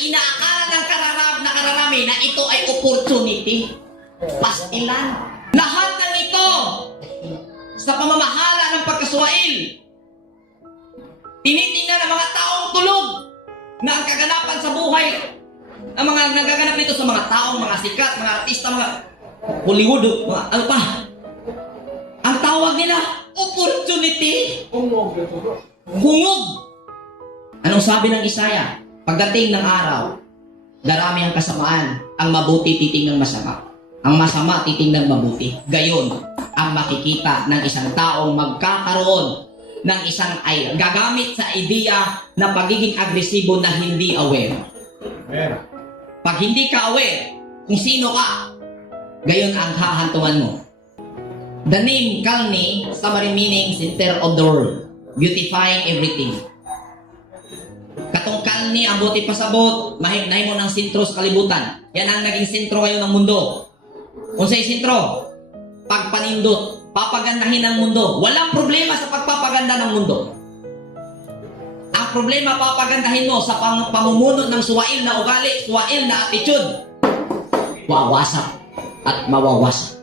inaakala ng nakararami na ito ay opportunity. Pastilan. Lahat ng ito sa pamamahala ng pagkaswail. Tinitingnan ng mga taong tulog na ang kaganapan sa buhay. Ang mga nagaganap nito sa mga taong, mga sikat, mga artista, mga Hollywood, mga ano pa. Ang tawag nila, opportunity. Hungog. Anong sabi ng Isaya? Pagdating ng araw, darami ang kasamaan. Ang mabuti titingnan masama. Ang masama titingnan mabuti. Gayon ang makikita ng isang taong magkakaroon ng isang ay gagamit sa idea na pagiging agresibo na hindi aware. Pag hindi ka aware kung sino ka, gayon ang hahantungan mo. The name Kalni, summary meaning, center of the world, beautifying everything. Katong Kalni, ang buti pasabot, mahimnahin mo ng sentro sa kalibutan. Yan ang naging sentro ngayon ng mundo. Kung sa'y sentro, pagpanindot, papagandahin ang mundo. Walang problema sa pagpapaganda ng mundo. Ang problema, papagandahin mo sa pamumuno ng suwail na ugali, suwail na attitude. Wawasak at mawawasak.